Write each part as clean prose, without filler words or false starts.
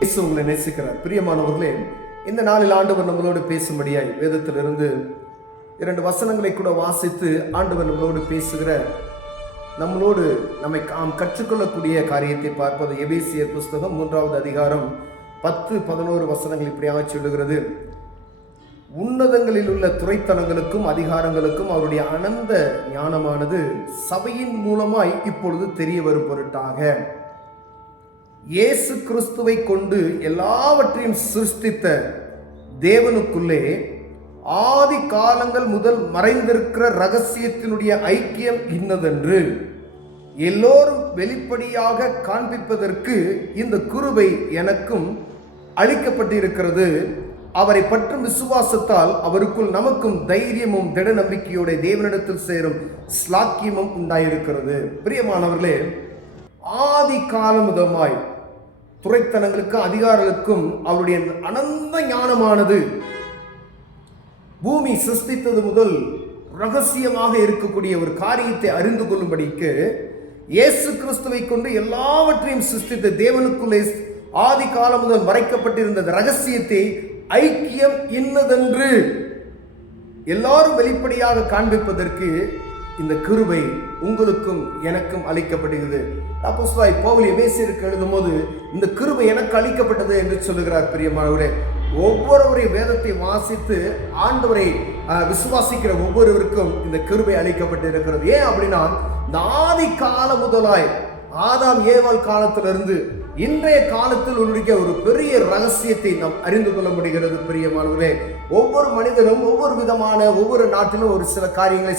இயேசு உங்களை நேசிக்கிறார். பிரியமானவர்களே, இந்த நாளில் ஆண்டவர் நம்மளோடு பேசும்படியாய் வேதத்திலிருந்து 2 வசனங்களை கூட வாசித்து ஆண்டவர் நம்மளோடு பேசுகிற, நம்மளோடு நம்மை கற்றுக்கொள்ளக்கூடிய காரியத்தை பார்ப்பது எபேசியர் புஸ்தகம் 3வது அதிகாரம் 10-11 வசனங்கள் இப்படியாக சொல்லுகிறது. உன்னதங்களில் உள்ள துரைத்தனங்களுக்கும் அதிகாரங்களுக்கும் அவருடைய அனந்த ஞானமானது சபையின் மூலமாய் இப்பொழுது தெரிய வரும் பொருட்டாக இயேசு கிறிஸ்துவை கொண்டு எல்லாவற்றையும் சிருஷ்டித்த தேவனுக்குள்ளே ஆதி காலங்கள் முதல் மறைந்திருக்கிற இரகசியத்தினுடைய ஐக்கியம் இன்னதென்று எல்லோரும் வெளிப்படையாக காண்பிப்பதற்கு இந்த கிருபை எனக்கும் அளிக்கப்பட்டிருக்கிறது. அவரை பற்றும் விசுவாசத்தால் அவருக்குள் நமக்கும் தைரியமும் திட நம்பிக்கையோட தேவனிடத்தில் சேரும் ஸ்லாக்கியமும் உண்டாயிருக்கிறது. பிரியமானவர்களே, ஆதி காலம் முதமாய் துரைத்தனங்களுக்கும் அதிகாரங்களுக்கும் அவருடைய அனந்த ஞானமானது பூமி சிருஷ்டித்தது முதல் ரகசியமாக இருக்கக்கூடிய ஒரு காரியத்தை அறிந்து கொள்ளும்படிக்கு இயேசு கிறிஸ்துவை கொண்டு எல்லாவற்றையும் சிருஷ்டித்த தேவனுக்குள்ளே ஆதி காலம் முதல் மறைக்கப்பட்டிருந்த ரகசியத்தை ஐக்கியம் இன்னதென்று எல்லாரும் வெளிப்படையாக காண்பிப்பதற்கு இந்த கிருபை உங்களுக்கும் எனக்கும் அளிக்கப்படுகிறது. அப்போஸ்தலனாகிய பவுல் எபேசியருக்கு எழுதும் போது இந்த கிருபை எனக்கு அளிக்கப்பட்டது என்று சொல்லுகிறார். பிரியமானவர்களே, ஒவ்வொருவரையும் வேதத்தை வாசித்து ஆண்டவரை விசுவாசிக்கிற ஒவ்வொருவருக்கும் இந்த கிருபை அளிக்கப்பட்டு இருக்கிறது. ஏன் அப்படின்னா, இந்த ஆதி காலம் முதலாய் ஆதாம் ஏவாள் காலத்திலிருந்து இன்றைய காலத்தில் உள்ள ஒரு பெரிய ரகசியத்தை நாம் அறிந்து கொள்ள முடிகிறது. பிரியமானவர்களே, ஒவ்வொரு மனிதனும் ஒவ்வொரு விதமான ஒவ்வொரு நாட்டிலும் ஒரு சில காரியங்களை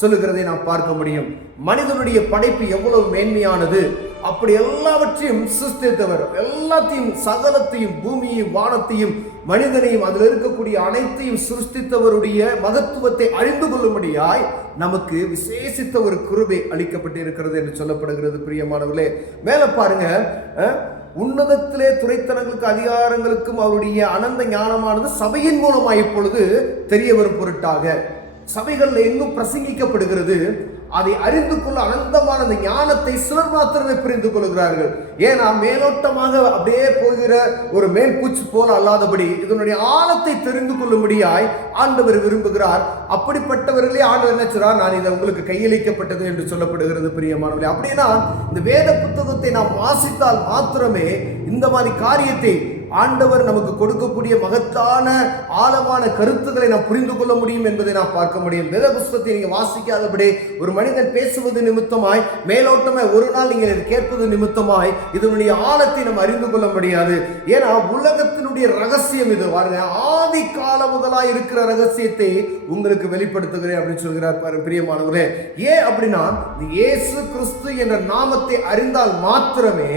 சொல்லுகிறதை நாம் பார்க்க முடியும். மனிதனுடைய படைப்பு எவ்வளவு மேன்மையானது, அப்படி எல்லாவற்றையும் சிருஷ்டித்தவர், எல்லாத்தையும் சகலத்தையும் பூமியையும் வானத்தையும் மனிதனையும் அதில் இருக்கக்கூடிய அனைத்தையும் சிருஷ்டித்தவருடைய மகத்துவத்தை அறிந்து கொள்ளும்படியாய் நமக்கு விசேஷித்த ஒரு கிருபை அளிக்கப்பட்டிருக்கிறது என்று சொல்லப்படுகிறது. பிரியமானவர்களே, மேல பாருங்க, உன்னதத்திலே துரைத்தனங்களுக்கு அதிகாரங்களுக்கும் அவருடைய அனந்த ஞானமானது சபையின் மூலமாய் இப்பொழுது தெரிய வரும் பொருட்டாக சபைகளில் எங்கும் பிரசங்கிக்கப்படுகிறது. அதை அறிந்து கொள்ள அனந்தமான அந்த ஞானத்தை சிலர் மாத்திரமே புரிந்து கொள்கிறார்கள். ஏன்னா மேலோட்டமாக அப்படியே போகிற ஒரு மேல் பூச்சி போல அல்லாதபடி இதனுடைய ஆழத்தை தெரிந்து கொள்ளும்படியாய் ஆண்டவர் விரும்புகிறார். அப்படிப்பட்டவர்களே ஆண்டவர் என்ன சொல்றார், நான் இதை உங்களுக்கு கையளிக்கப்பட்டது என்று சொல்லப்படுகிறது. பிரியமானவர்களே, அப்படின்னா இந்த வேத புத்தகத்தை நாம் வாசித்தால் மாத்திரமே இந்த மாதிரி காரியத்தை ஆண்டவர் நமக்கு கொடுக்கக்கூடிய மகத்தான ஆழமான கருத்துக்களை நாம் புரிந்து கொள்ள முடியும் என்பதை நாம் பார்க்க முடியும். வேத புஸ்தகத்தை நீங்க வாசிக்காதபடி ஒரு மனிதன் பேசுவது நிமித்தமாய் மேலோட்டமாய் ஒரு நாள் நீங்கள் கேட்பது நிமித்தமாய் இதனுடைய ஆழத்தை நாம் அறிந்து கொள்ள முடியாது. ஏன்னா உலகத்தினுடைய ரகசியம் இது பாருங்க, ஆதி காலம் முதலாய் இருக்கிற ரகசியத்தை உங்களுக்கு வெளிப்படுத்துகிறேன் அப்படின்னு சொல்கிறார். பிரியமானவர்களே, ஏன் அப்படின்னா இயேசு கிறிஸ்து என்ற நாமத்தை அறிந்தால் மாத்திரமே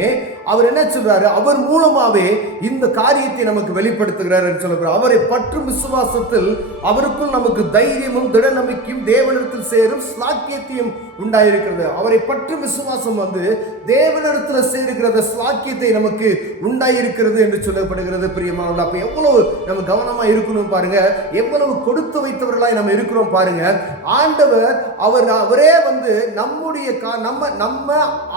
அவர் என்ன சொல்றாரு, அவர் மூலமாவே இந்த காரியத்தை நமக்கு வெளிப்படுத்துகிறார் என்று சொல்லுகிறார். அவரை பற்றும் விசுவாசத்தில் அவருக்குள் நமக்கு தைரியமும் திட நம்பிக்கையும் தேவனிடத்தில் சேரும் ஸ்லாக்கியத்தையும் உண்டாயிருக்கிறது. அவரை பற்றும் விசுவாசம் தேவனிடத்தில் சேருகிற ஸ்லாக்கியத்தை நமக்கு உண்டாயிருக்கிறது என்று சொல்லப்படுகிறது. பிரியமானவர்களே, அப்ப எவ்வளவு நம்ம கவனமா இருக்கணும் பாருங்க, எவ்வளவு கொடுத்து வைத்தவர்களாய் நம்ம இருக்கிறோம் பாருங்க. ஆண்டவர் அவரே நம்முடைய நம்ம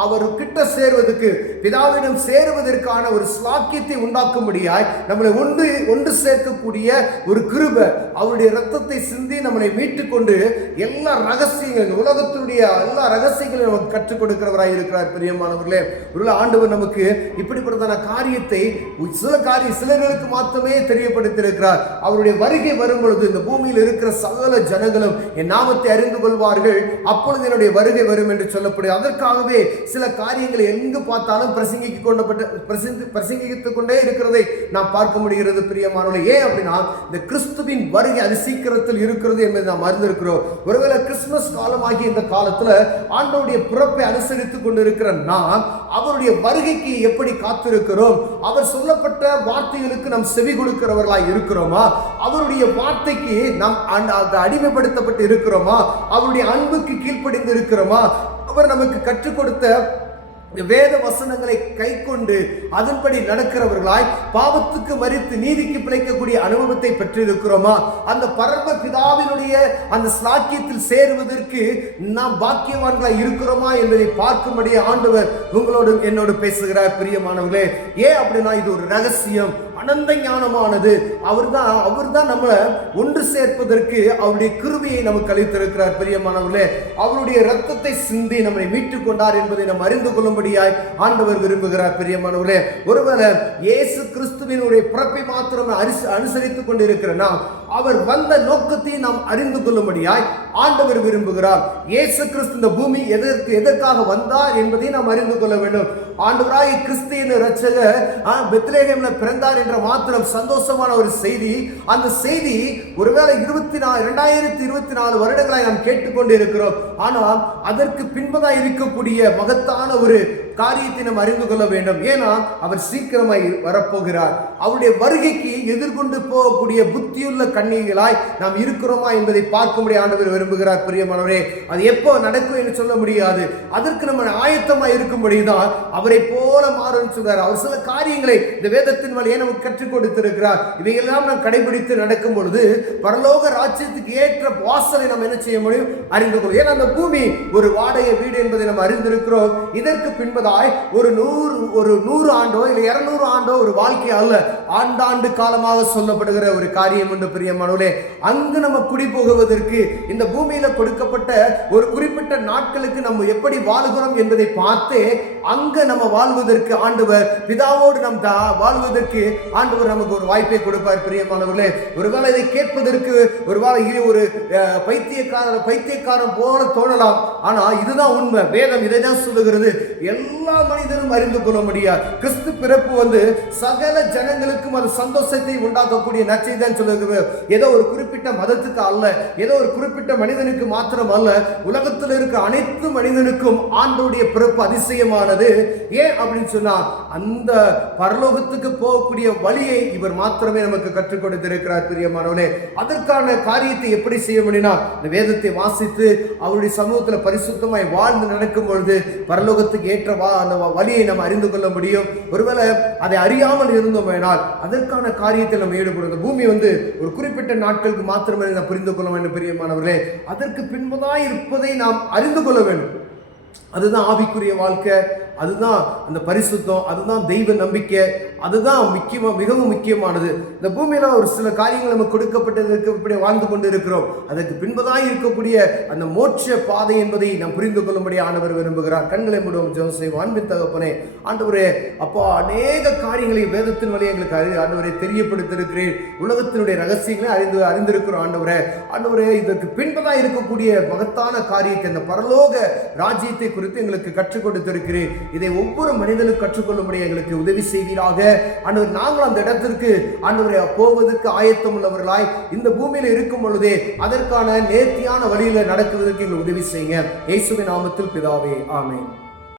அவர்கிட்ட சேர்வதற்கு, பிதாவிடம் சேருவதற்கான ஒரு ஸ்லாக்கியத்தை உண்டாக்கும்படியாய் நம்மளை ஒன்று சேர்க்கக்கூடிய ஒரு கிருபை, அவருடைய ரத்தத்தை சிந்தி நம்மளை மீட்டுக் கொண்டு எல்லா ரகசியங்கள், உலகத்தினுடைய எல்லா ரகசியங்களையும் நமக்கு கற்றுக் கொடுக்கிறவராய் இருக்கிறார். பிரியமானவர்களே, ஒரு ஆண்டவர் நமக்கு இப்படிப்பட்டதான காரியத்தை சிலர்களுக்கு மாத்திரமே தெரியப்படுத்தியிருக்கிறார். அவருடைய வருகை வரும் பொழுது இந்த பூமியில் இருக்கிற சகல ஜனங்களும் என் நாமத்தை அறிந்து கொள்வார்கள், அப்பொழுது என்னுடைய வருகை வரும் என்று சொல்லப்படுகிறது. அதற்காகவே சில காரியங்களை எங்கு பார்த்தாலும் பிரசங்கித்துக் கொண்டே இருக்கிறதை நாம் பார்க்க முடிகிறது. பிரியமானவர்களே, ஏன் அப்படின்னா இந்த கிறிஸ்துவின் வருகை அது சீக்கிரத்தில் இருக்கிறது என்பதை நாம் அறிந்திருக்கிறோம். ஒருவேளை கிறிஸ்துமஸ் காலமாகிய இந்த காலத்தில் ஆண்டவருடைய பிறப்பை அனுசரித்துக் கொண்டிருக்கிற நாம் அவருடைய வருகைக்கு எப்படி காத்திருக்கிறோம்? அவர் சொல்லப்பட்ட வார்த்தைகளுக்கு நாம் செவி கொடுக்கிறவர்களாய் இருக்கிறோமா? அவருடைய வார்த்தைக்கு நாம் அடிமைப்படுத்தப்பட்டு இருக்கிறோமா? அவருடைய அன்புக்கு கீழ்ப்படிந்து இருக்கிறோமா? அவர் நமக்கு கற்றுக் கொடுத்த வேத வசனங்களை கை கொண்டு அதன்படி நடக்கிறவர்களாய் பாவத்துக்கு மரித்து நீதிக்கு பிழைக்கக்கூடிய அனுபவத்தை பெற்றிருக்கிறோமா? அந்த பரம பிதாவினுடைய அந்த ஸ்லாக்கியத்தில் சேருவதற்கு நாம் பாக்கியவான்களாய் இருக்கிறோமா என்பதை பார்க்கும்படி ஆண்டவர் உங்களோடு என்னோடு பேசுகிறார். பிரியமானவர்களே, ஏன் அப்படின்னா இது ஒரு ரகசியம், அனந்த ஞானமானது. அவர்தான் நம்மளை ஒன்று சேர்ப்பதற்கு அவருடைய கிருபையை நமக்கு அளித்திருக்கிறார். பிரியமானவர்களே, அவருடைய ரத்தத்தை சிந்தி நம்மை மீட்டுக் கொண்டார் என்பதை நாம் அறிந்து கொள்ளும்படியாய் ஆண்டவர் விரும்புகிறார். பிரியமானவர்களே, ஒருவேளை இயேசு கிறிஸ்துவினுடைய பிறப்பை மாத்திரம் அனுசரித்துக் கொண்டிருக்கிற நாம் அவர் வந்த நோக்கத்தை நாம் அறிந்து கொள்ளும்படியாய் ஆண்டவர் விரும்புகிறார். இயேசு கிறிஸ்து இந்த பூமி எதற்காக வந்தார் என்பதை நாம் அறிந்து கொள்ள வேண்டும். ஆண்டவராய் கிறிஸ்தின் இரட்சகர் பெத்லகேம்ல பிறந்தார் என்ற மாத்திரம் சந்தோஷமான ஒரு செய்தி. அந்த செய்தி ஒருவேளை 2024 வருடங்களாய் நாம் கேட்டுக்கொண்டு இருக்கிறோம். ஆனால் அதற்கு பின்பதாக இருக்கக்கூடிய மகத்தான ஒரு காரியத்தை நாம் அறிந்து கொள்ள வேண்டும். ஏன்னா அவர் சீக்கிரமாய் வரப்போகிறார். அவருடைய வருகைக்கு எதிர்கொண்டு போகக்கூடிய புத்தியுள்ள கன்னிகளாய் நாம் இருக்கிறோமா என்பதை பார்க்கும்படி ஆண்டவர் விரும்புகிறார். பிரியமானவரே, அது எப்போ நடக்கும் என்று சொல்ல முடியாது. அதற்கு நம்ம ஆயத்தமாய் இருக்கும்படிதான் அவரை போல மாறும் சொல்றார். அவர் சில காரியங்களை இந்த வேதத்தின் வழியே நமக்கு கற்றுக் கொடுத்திருக்கிறார். இவையெல்லாம் நாம் கடைபிடித்து நடக்கும் பொழுது பரலோக ராஜ்யத்துக்கு ஏற்ற வாசலை நாம் என்ன செய்ய முடியும்? அறிந்து கொள்ளும். ஏன்னா அந்த பூமி ஒரு வாடகை வீடு என்பதை நாம் அறிந்திருக்கிறோம். இதற்கு பின்பதாய் ஒரு 100 ஆண்டோ இல்லை 200 ஆண்டோ ஒரு வாழ்க்கை அல்ல, ஆண்டாண்டு காலமாக சொல்லப்படுகிற ஒரு காரியம் என்று பிரியமானவர்களே, அங்கு நம்ம குடி போகுவதற்கு இந்த பூமியில கொடுக்கப்பட்ட ஒரு குறிப்பிட்ட நாட்களுக்கு நம்ம எப்படி வாழ்கிறோம் என்பதை பார்த்து அங்க நம்ம வாழ்வதற்கு ஆண்டவர் பிதாவோடு நம் வாழ்வதற்கு ஆண்டவர் நமக்கு ஒரு வாய்ப்பை கொடுப்பார். பிரியமானவர்களே, ஒருவேளை இதை கேட்பதற்கு ஒருவேளை ஒரு பைத்தியக்காரன் போல தோணலாம். ஆனா இதுதான் உண்மை. வேதம் இதை தான் சொல்லுகிறது. எல்லா மனிதனும் அறிந்து கொள்ள முடியாது. கிறிஸ்து பிறப்பு சகல ஜனங்களுக்கும் அது சந்தோஷத்தை உண்டாக்கக்கூடிய நற்செய்தி தான் சொல்லுகிறது. ஏதோ ஒரு குறிப்பிட்ட மதத்துக்கு அல்ல, ஏதோ ஒரு குறிப்பிட்ட மனிதனுக்கு மாத்திரம் அல்ல, உலகத்தில் இருக்க அனைத்து மனிதனுக்கும் ஆண்டவருடைய பிறப்பு அதிசயமானது. ஏன் அப்படின்னு சொன்னா அந்த பரலோகத்துக்கு போகக்கூடிய வழியை இவர் மாத்திரமே நமக்கு கற்றுக் கொடுத்திருக்கிறார். பிரியமானவர்களே, அதற்கான காரியத்தை எப்படி செய்ய முடியும்னா இந்த வேதத்தை வாசித்து அவருடைய சமூகத்தில் பரிசுத்தமாய் வாழ்ந்து நடக்கும் பொழுது பரலோகத்துக்கு ஏற்ற அந்த வழியை நம்ம அறிந்து கொள்ள முடியும். ஒருவேளை அதை அறியாமல் இருந்தோம் என்றால் அதற்கான காரியத்தில் நம்ம ஈடுபடும். பூமி ஒரு குறிப்பிட்ட நாட்களுக்கு மாத்திரமே நாம் புரிந்து கொள்ள வேண்டும். பிரியமானவர்களே, அதற்கு பின்பதாய் இருப்பதை நாம் அறிந்து கொள்ள வேண்டும். அதுதான் ஆவிக்குரிய வாழ்க்கை, அதுதான் அந்த பரிசுத்தம், அதுதான் தெய்வ நம்பிக்கை, அதுதான் மிகவும் முக்கியமானது. இந்த பூமியில ஒரு சில காரியங்கள் நமக்கு கொடுக்கப்பட்டதற்கு இப்படி வாழ்ந்து கொண்டு இருக்கிறோம். அதற்கு பின்பதாக இருக்கக்கூடிய அந்த மோட்ச பாதை என்பதை நாம் புரிந்து கொள்ளும்படி ஆண்டவர் விரும்புகிறார். கண்களை மூடுவோம், ஜெபம் செய்வோம். அன்பின் தகப்பனே, ஆண்டவரே, அப்பா, அநேக காரியங்களை வேதத்தின் வழியை எங்களுக்கு ஆண்டவரை தெரியப்படுத்திருக்கிறேன். உலகத்தினுடைய ரகசியங்களை அறிந்திருக்கிறோம். ஆண்டவரே, இதற்கு பின்பதாக இருக்கக்கூடிய மகத்தான காரியத்தை, அந்த பரலோக ராஜ்யத்தை குறித்து எங்களுக்கு கற்றுக் கொடுத்திருக்கிறேன். இதை ஒவ்வொரு மனிதனும் கற்றுக்கொள்ளும்படி எங்களுக்கு உதவி செய்வீராக. ஆண்டவர், நாங்கள் அந்த இடத்திற்கு ஆண்டவரை போவதற்கு ஆயத்தம் உள்ளவர்களாய் இந்த பூமியில இருக்கும் பொழுதே அதற்கான நேர்த்தியான வழியில நடக்குவதற்கு எங்களுக்கு உதவி செய்யுங்க. இயேசுவின் நாமத்தில் பிதாவே, ஆமென்.